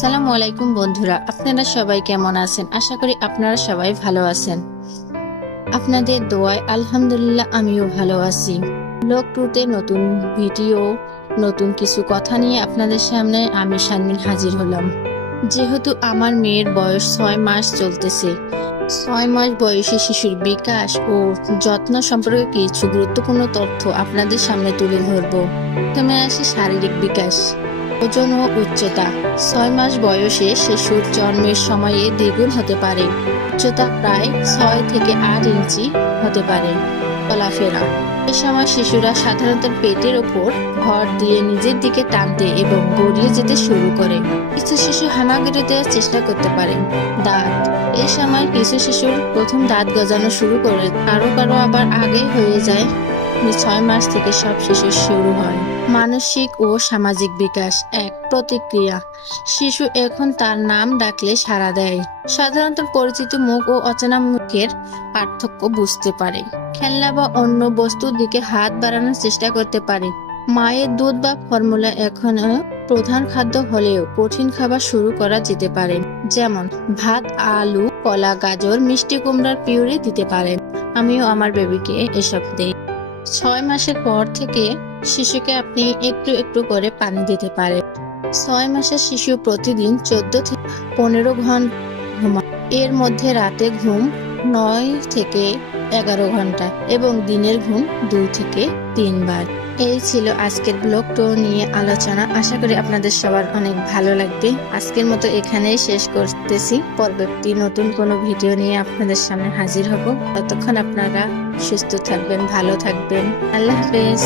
আসসালামু আলাইকুম বন্ধুরা, আপনারা সবাই কেমন আছেন? আশা করি আপনারা সবাই ভালো আছেন। আপনাদের দোয়ায় আলহামদুলিল্লাহ আমিও ভালো আছি। ব্লগ 2 তে নতুন ভিডিও, নতুন কিছু কথা নিয়ে আপনাদের সামনে আমি শারমিন হাজির হলাম। যেহেতু আমার মেয়ের বয়স 6 মাস চলতেছে, 6 মাস বয়সী শিশুর বিকাশ ও যত্ন সম্পর্কে কিছু গুরুত্বপূর্ণ তথ্য আপনাদের সামনে তুলে ধরব। প্রথমে আসি শারীরিক বিকাশ। ওজন ও উচ্চতা। 6 মাস বয়সে শিশুর জন্মের সময়ে দ্বিগুণ হতে পারে। উচ্চতা প্রায় 6 থেকে 8 ইঞ্চি হতে পারে। চলাফেরা। এ সময় শিশুরা সাধারণত পেটের ওপর ভর দিয়ে নিজের দিকে টানতে এবং গড়িয়ে যেতে শুরু করে। কিছু শিশু হামাগুড়ি দেওয়ার চেষ্টা করতে পারে। দাঁত। এই সময় কিছু শিশুর প্রথম দাঁত গজানো শুরু করে, কারো কারো আবার আগেই হয়ে যায়। 6 মাস থেকে সব শিশু শুরু হয়। মানসিক ও সামাজিক বিকাশ। 1. প্রতিক্রিয়া। শিশু এখন তার নাম ডাকলে সাড়া দেয়। সাধারণত পরিচিত মুখ ও অচেনা মুখের পার্থক্য বুঝতে পারে। খেলনা বা অন্য বস্তুর দিকে হাত বাড়ানোর চেষ্টা করতে পারে। মায়ের দুধ বা ফর্মুলা এখনো প্রধান খাদ্য হলেও কঠিন খাবার শুরু করা যেতে পারে, যেমন ভাত, আলু, কলা, গাজর, মিষ্টি কুমড়ার পিউরি দিতে পারেন। আমিও আমার বেবিকে এসব দেই। 6 মাসের পর থেকে শিশুকে আপনি একটু একটু করে পানি দিতে পারেন। 6 মাসের শিশু প্রতিদিন 14 থেকে 15 ঘন্টা ঘুমায়। এর মধ্যে রাতে ঘুম 9 থেকে 11 ঘন্টা এবং দিনের ঘুম 2 থেকে 3 বার। এই ছিল আজকের ব্লগ 2 নিয়ে আলোচনা। আশা করি আপনাদের সবার অনেক ভালো লাগবে। আজকের মতো এখানেই শেষ করতেছি। পরবর্তী নতুন কোনো ভিডিও নিয়ে আপনাদের সামনে হাজির হব। ততক্ষণ আপনারা সুস্থ থাকবেন, ভালো থাকবেন। আল্লাহ হাফেজ।